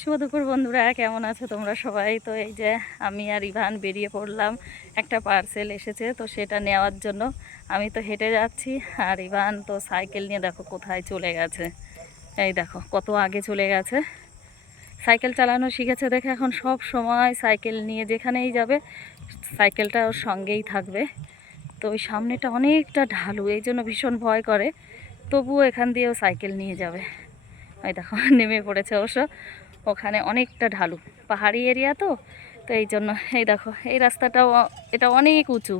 শুভ দুপুর বন্ধুরা, কেমন আছো তোমরা সবাই? তো এই যে আমি আর ইভান বেরিয়ে পড়লাম। একটা পার্সেল এসেছে, তো সেটা নেওয়ার জন্য। আমি তো হেঁটে যাচ্ছি, আর ইভান তো সাইকেল নিয়ে দেখো কোথায় চলে গেছে। এই দেখো কত আগে চলে গেছে। সাইকেল চালানো শিখেছে দেখে এখন সব সময় সাইকেল নিয়ে যেখানেই যাবে সাইকেলটা ওর সঙ্গেই থাকবে। তো ওই সামনেটা অনেকটা ঢালু, এই জন্য ভীষণ ভয় করে, তবুও এখান দিয়েও সাইকেল নিয়ে যাবে। ওই দেখো নেমে পড়েছে অবশ্য। ওখানে অনেকটা ঢালু, পাহাড়ি এরিয়া তো, তো এই জন্য। এই দেখো এই রাস্তাটাও, এটা অনেক উঁচু,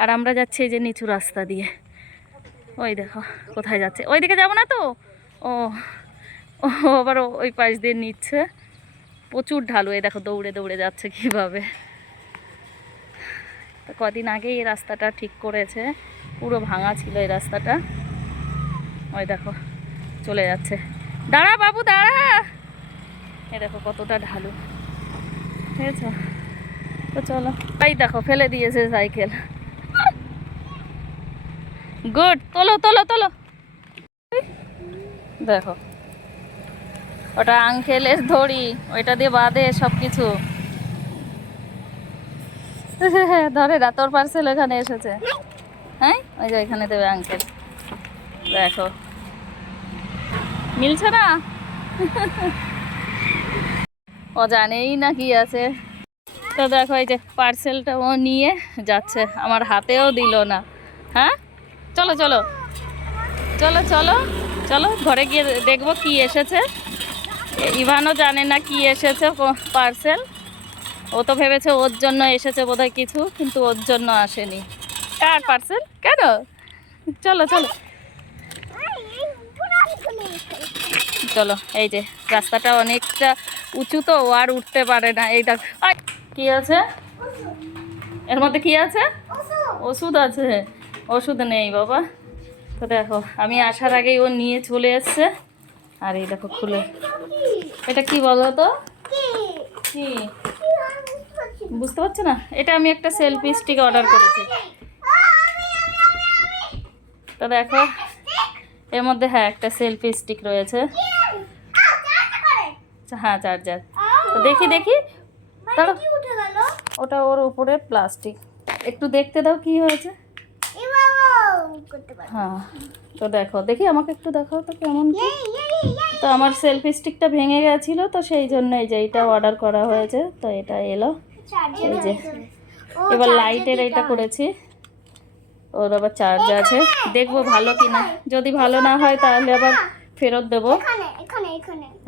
আর আমরা যাচ্ছি এই যে নিচু রাস্তা দিয়ে। ওই দেখো কোথায় যাচ্ছে, ওইদিকে যাবো না তো। ও ও আবার ওই পাশ দিয়ে নিচ্ছে, প্রচুর ঢালু। এই দেখো দৌড়ে দৌড়ে যাচ্ছে কীভাবে। তো কদিন আগেই এই রাস্তাটা ঠিক করেছে, পুরো ভাঙা ছিল এই রাস্তাটা। ওই দেখো চলে যাচ্ছে। দাঁড়া বাবু দাঁড়া। এই দেখো কতটা ঢালু, ঠিক আছে? তো চলো, এই দেখো ফেলে দিয়েছে সাইকেল। গুড, তোলো তোলো তোলো। দেখো ওটা আঙ্কেলের ধরি, ওইটা দিয়ে বাঁধে সব কিছু। ধরে না, তোর পার্সেল এখানে এসেছে। হ্যাঁ ওই যে এখানে দেবে আঙ্কেল। দেখো মিলছে না। ও জানেই না কি আছে। তো দেখো এই যে পার্সেলটা ও নিয়ে যাচ্ছে, আমার হাতেও দিল না। হ্যাঁ চলো চলো চলো চলো চলো, ঘরে গিয়ে দেখবো কি এসেছে। ইভানও জানে না কি এসেছে পার্সেল। ও তো ভেবেছে ওর জন্য এসেছে বোধহয় কিছু, কিন্তু ওর জন্য আসেনি। কার পার্সেল কেন? চলো চলো চলো। এই যে রাস্তাটা অনেকটা উঁচু, তো ও আর উঠতে পারে না। এইটা কি আছে এর মধ্যে? কি আছে? ওষুধ আছে? ওষুধ নেই বাবা। তো দেখো আমি আসার আগেই ও নিয়ে চলে এসছে। আর এই দেখো খুলে, এটা কি বলো তো? কি বুঝতে পারছো না? এটা আমি একটা সেলফি স্টিক অর্ডার করেছি। তো দেখো এর মধ্যে হ্যাঁ একটা সেলফি স্টিক রয়েছে। হ্যাঁ চার্জার। তো দেখি দেখি, দাঁড়াও। ওটা ওর উপরে প্লাস্টিক, একটু দেখতে দাও কি হয়েছে। হ্যাঁ তো দেখো, দেখি আমাকে একটু দেখাও তো কেমন। তো আমার সেলফি স্টিকটা ভেঙে গেছিলো, তো সেই জন্য এই যে এটা অর্ডার করা হয়েছে। তো এটা এলো, এই যে এবার লাইটের এটা করেছি। ওর আবার চার্জ আছে, দেখবো ভালো কিনা। যদি ভালো না হয় তাহলে আবার ফেরত দেবো।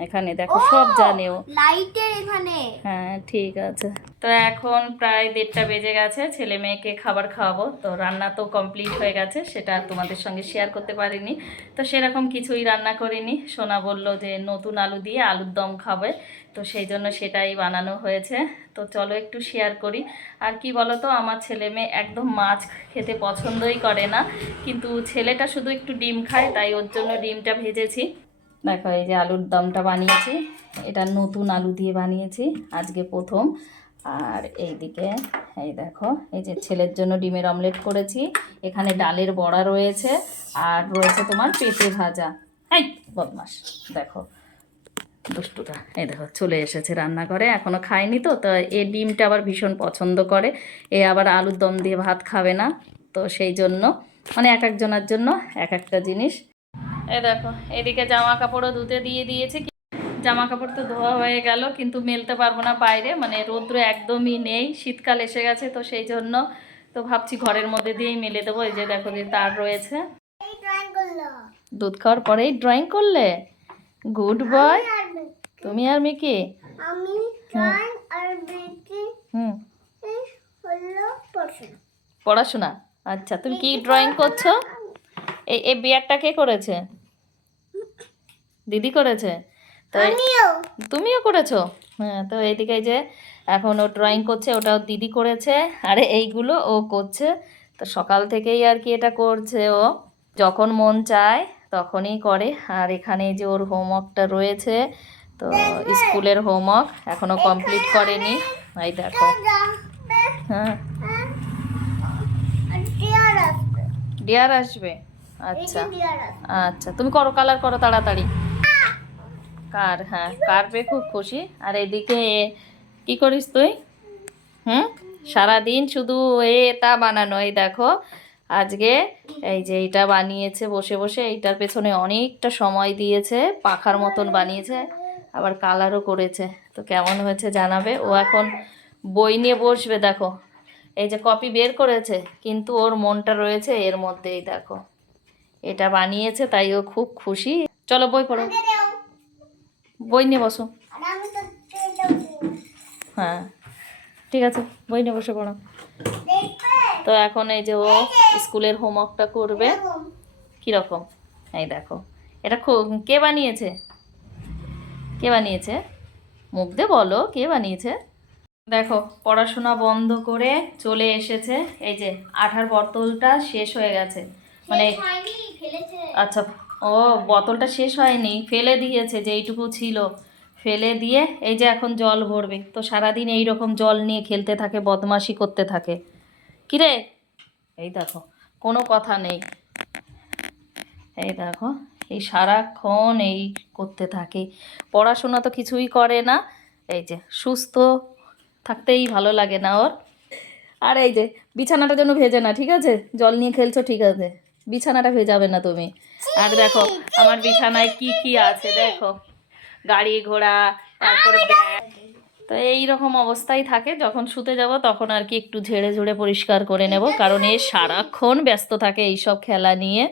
এখানে দেখো সব জানে ও, লাইটের এখানে। হ্যাঁ ঠিক আছে। তো এখন প্রায় 1:30 বেজে গেছে, ছেলে মেয়েকে খাবার খাওয়াবো। তো রান্না তো কমপ্লিট হয়ে গেছে, সেটা তোমাদের সঙ্গে শেয়ার করতে পারিনি। তো সেরকম কিছুই রান্না করিনি। সোনা বলল যে নতুন আলু দিয়ে আলুর দম খাবে, তো সেই জন্য সেটাই বানানো হয়েছে। তো চলো একটু শেয়ার করি। আর কি বলো তো, আমার ছেলে মেয়ে একদম মাছ খেতে পছন্দই করে না, কিন্তু ছেলেটা শুধু একটু ডিম খায়, তাই ওর জন্য ডিমটা ভেজেছি। দেখো এই যে আলুর দমটা বানিয়েছি, এটা নতুন আলু দিয়ে বানিয়েছি আজকে প্রথম। আর এইদিকে এই দেখো এই যে ছেলের জন্য ডিমের অমলেট করেছি। এখানে ডালের বড়া রয়েছে, আর রয়েছে তোমার পেঁপে ভাজা। এই বদমাস, দেখো দুষ্টুটা, এই দেখো চলে এসেছে রান্নাঘরে, এখনও খায়নি। তো তো এই ডিমটা আবার ভীষণ পছন্দ করে। এ আবার আলুর দম দিয়ে ভাত খাবে না, তো সেই জন্য মানে এক একজনের জন্য এক একটা জিনিস। এই দেখো এদিকে জামা কাপড়ও ধুতে দিয়ে দিয়েছি। জামা কাপড় তো ধোয়া হয়ে গেল, কিন্তু মেলতে পারবো না বাইরে, মানে রৌদ্র একদমই নেই, শীতকাল এসে গেছে। তো সেই জন্য তো ভাবছি ঘরের মধ্যে দিয়েই মেলে দেবো। এই যে দেখো যে তার রয়েছে। দুধ খাওয়ার পরেই ড্রয়িং করলে? Good boy. তুমি আর মিকি? হুম, পড়াশোনা। আচ্ছা তুমি কি ড্রয়িং করছো? এই বিয়ারটা কে করেছে? দিদি করেছে? তো তুমিও করেছো? হ্যাঁ। তো এইদিকে যে এখন ও ড্রয়িং করছে, ওটাও দিদি করেছে, আর এইগুলো ও করছে। তো সকাল থেকেই আর কি এটা করছে, ও যখন মন চায় তখনই করে। আর এখানে যে ওর হোমওয়ার্কটা রয়েছে, তো স্কুলের হোমওয়ার্ক এখনও কমপ্লিট করেনি। এই দেখো। হ্যাঁ ডিয়ার আসবে? আচ্ছা আচ্ছা, তুমি করো, কালার করো তাড়াতাড়ি। কার, হ্যাঁ কার পেয়ে খুব খুশি। আর এদিকে কি করিস তুই? হুম, সারাদিন শুধু এটা বানানো। এই দেখো আজকে এই যে এইটা বানিয়েছে বসে বসে, এইটার পেছনে অনেকটা সময় দিয়েছে, পাখার মতন বানিয়েছে, আবার কালারও করেছে। তো কেমন হয়েছে জানাবে। ও এখন বই নিয়ে বসবে, দেখো এই যে কপি বের করেছে, কিন্তু ওর মনটা রয়েছে এর মধ্যেই। দেখো এটা বানিয়েছে তাই ও খুব খুশি। চলো বই পড়ো, বই নিয়ে বসো। হ্যাঁ ঠিক আছে, বই নিয়ে বসে পড়ো। তো এখন এই যে ও স্কুলের হোমওয়ার্কটা করবে। কীরকম, এই দেখো এটা কে বানিয়েছে, কে বানিয়েছে, মুখ দিয়ে বলো কে বানিয়েছে। দেখো পড়াশোনা বন্ধ করে চলে এসেছে। এই যে আঠার বোতলটা শেষ হয়ে গেছে, মানে আচ্ছা ও বোতলটা শেষ হয়নি, ফেলে দিয়েছে, যেইটুকু ছিল ফেলে দিয়ে এই যে এখন জল ভরবে। তো সারাদিন এই রকম জল নিয়ে খেলতে থাকে, বদমাশি করতে থাকে। কিরে, এই দেখো কোনো কথা নেই, এই দেখো এই সারাক্ষণ এই করতে থাকে, পড়াশোনা তো কিছুই করে না। এই যে সুস্থ থাকতেই ভালো লাগে না ওর। আর এই যে বিছানাটা যেন ভেজে না, ঠিক আছে, জল নিয়ে খেলছো ঠিক আছে, বিছানাটা ভেজাবে না তুমি। আর দেখো আমার বিছানায় কি কি আছে দেখো, গাড়ি ঘোড়া, তারপরে ব্যাগ। তো এই রকম অবস্থায় থাকে, যখন শুতে যাব তখন আর কি একটু ঝেড়ে ঝুড়ে পরিষ্কার করে নেব, কারণ এ সারাক্ষণ ব্যস্ত থাকে এইসব খেলা নিয়ে।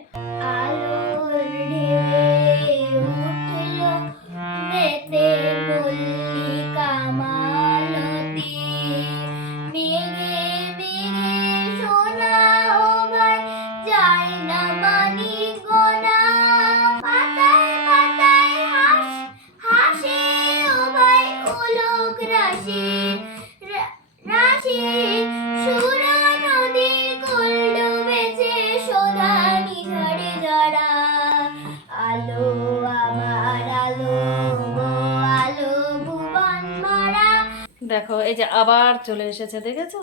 দেখো এই যে আবার চলে এসেছে, দেখেছো,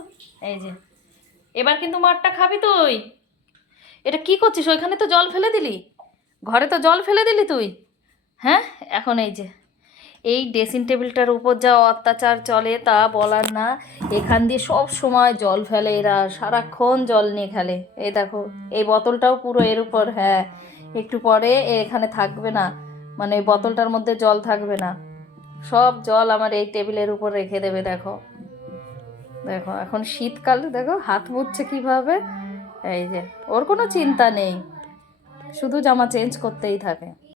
এই যে এবার কিন্তু মারটা খাবি তুই। এটা কি করছিস, ওইখানে তো জল ফেলে দিলি, ঘরে তো জল ফেলে দিলি তুই। হ্যাঁ এখন এই যে এই ড্রেসিং টেবিলটার উপর যা অত্যাচার চলে তা বলার না। এখান দিয়ে সব সময় জল ফেলে এরা, সারাক্ষণ জল নিয়ে খেলে। এই দেখো এই বোতলটাও পুরো এর উপর, হ্যাঁ একটু পরে এখানে থাকবে না, মানে এই বোতলটার মধ্যে জল থাকবে না, সব জল আমার এই টেবিলের উপর রেখে দেবে। দেখো দেখো এখন শীতকালে দেখো হাত মুছছে কিভাবে। এই যে ওর কোনো চিন্তা নেই, শুধু জামা চেঞ্জ করতেই থাকে।